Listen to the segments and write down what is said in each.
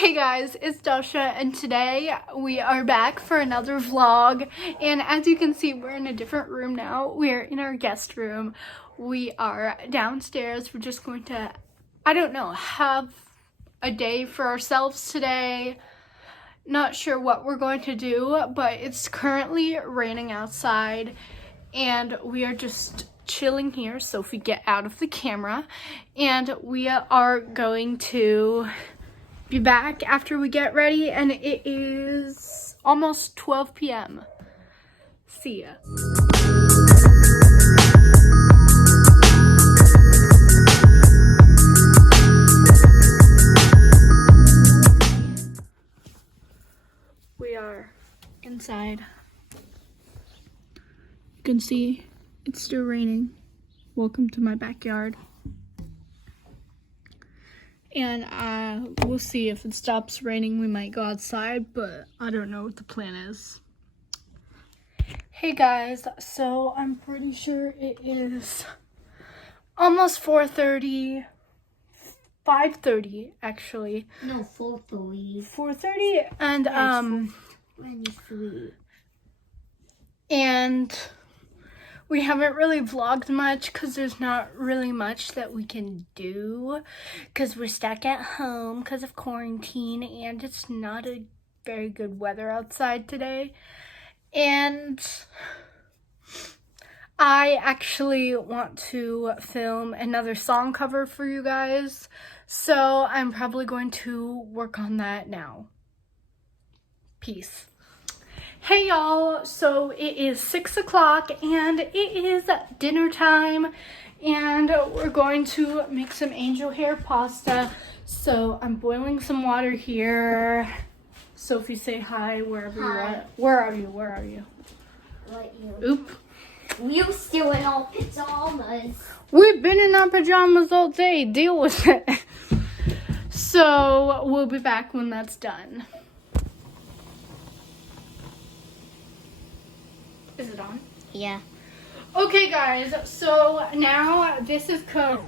Hey guys, it's Dasha, and today we are back for another vlog. And as you can see, we're in a different room now. We're in our guest room. We are downstairs. We're just going to, I don't know, have a day for ourselves today. Not sure what we're going to do, but it's currently raining outside, and we are just chilling here. Sophie, get out of the camera. And we are going to be back after we get ready, and it is almost 12 p.m. See ya. We are inside. You can see it's still raining. Welcome to my backyard. And we'll see if it stops raining. We might go outside, but I don't know what the plan is. Hey guys, so I'm pretty sure it is almost 4:30, 5:30 actually. No, 4:30. 4:30, and Yes, 4:23. And we haven't really vlogged much because there's not really much that we can do because we're stuck at home because of quarantine, and it's not a very good weather outside today. And I actually want to film another song cover for you guys, so I'm probably going to work on that now. Peace. Hey y'all, so it is 6 o'clock and it is dinner time, and we're going to make some angel hair pasta. So I'm boiling some water here. Sophie, say hi wherever you're at. Where are you? What you? Oop. We're still in our pajamas. We've been in our pajamas all day. Deal with it. So we'll be back when that's done. Is it on? Yeah. Okay guys, so now this is cooked.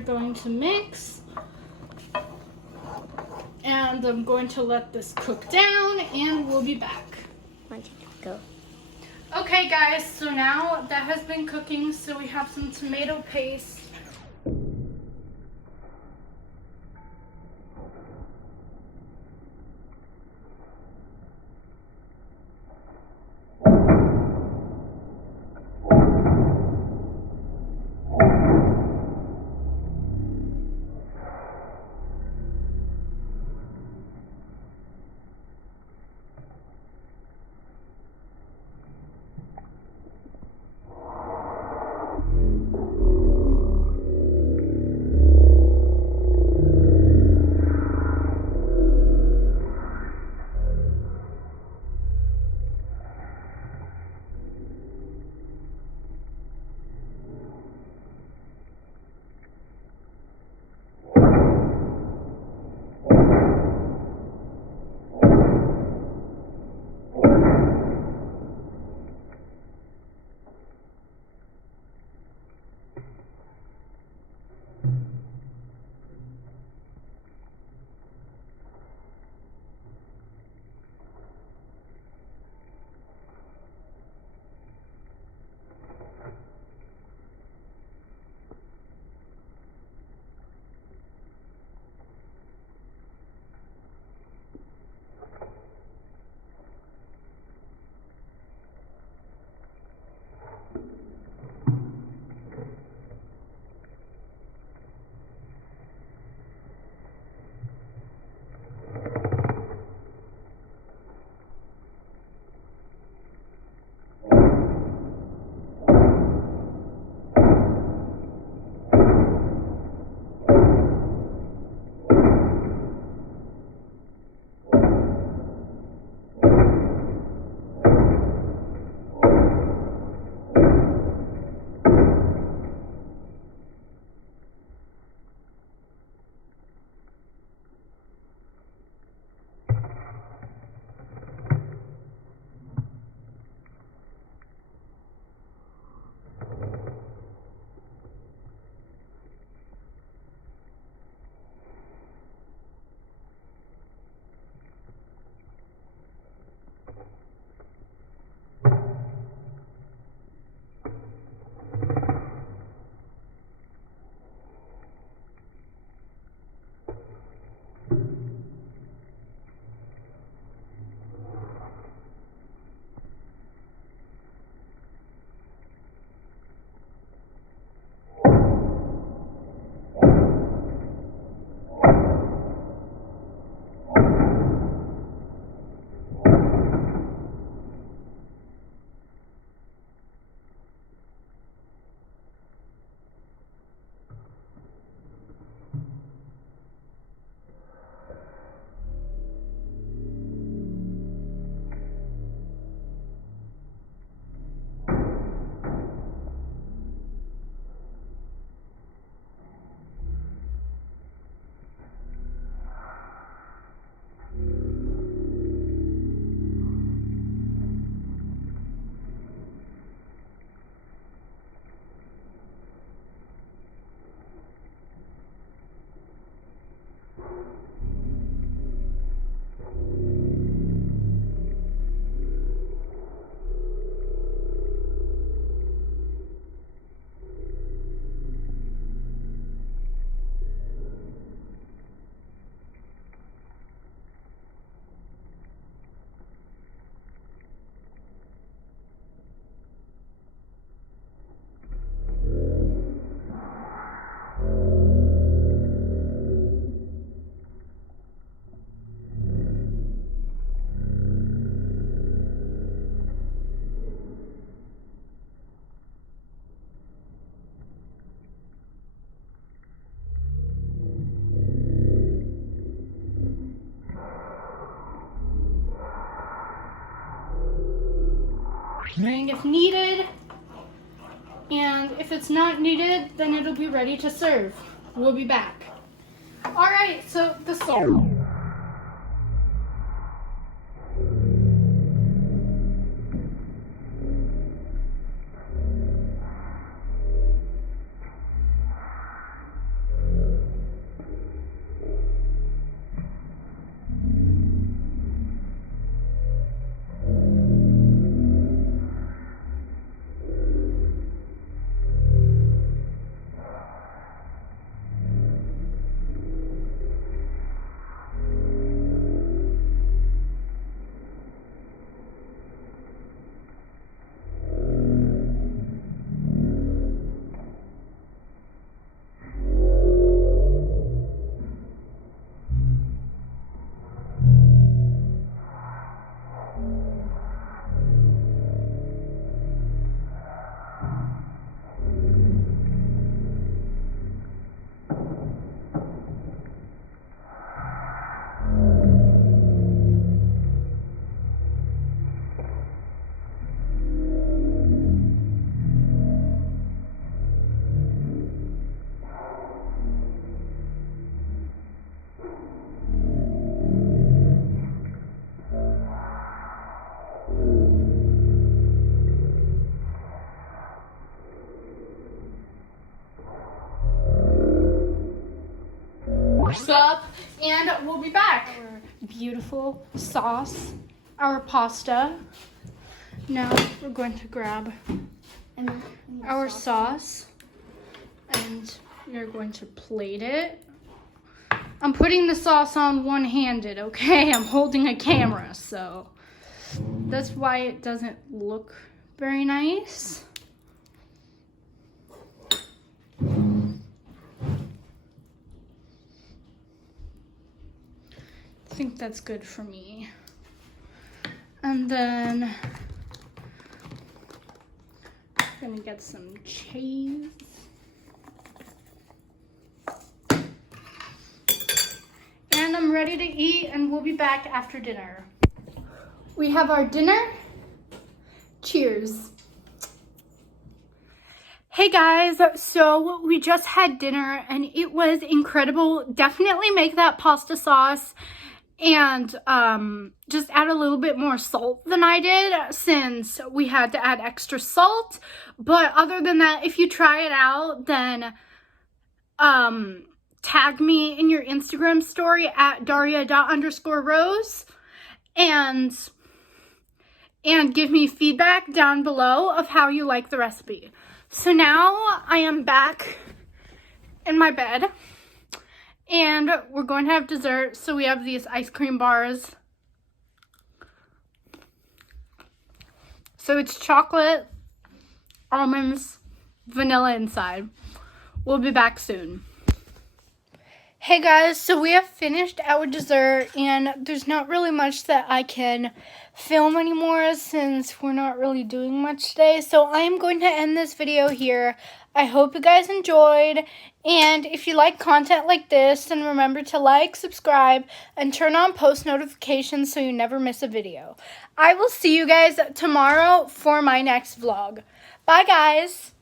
are going to mix. And I'm going to let this cook down and we'll be back. Go. Okay guys, so now that has been cooking, so we have some tomato paste. And if needed, and if it's not needed, then it'll be ready to serve. We'll be back. All right, so the salt. and we'll be back. Our beautiful sauce, our pasta. Now we're going to grab our sauce and we're going to plate it. I'm putting the sauce on one-handed, okay? I'm holding a camera, so that's why it doesn't look very nice. I think that's good for me. And then I'm gonna get some cheese. And I'm ready to eat, and we'll be back after dinner. We have our dinner. Cheers. Hey guys, so we just had dinner and it was incredible. Definitely make that pasta sauce and just add a little bit more salt than I did since we had to add extra salt. But other than that, if you try it out, then tag me in your Instagram story at daria._rose and give me feedback down below of how you like the recipe. So now I am back in my bed and we're going to have dessert. So we have these ice cream bars. So it's chocolate, almonds, vanilla inside. We'll be back soon. Hey guys, so we have finished our dessert and there's not really much that I can film anymore since we're not really doing much today. So I am going to end this video here. I hope you guys enjoyed, and if you like content like this, then remember to like, subscribe, and turn on post notifications so you never miss a video. I will see you guys tomorrow for my next vlog. Bye guys!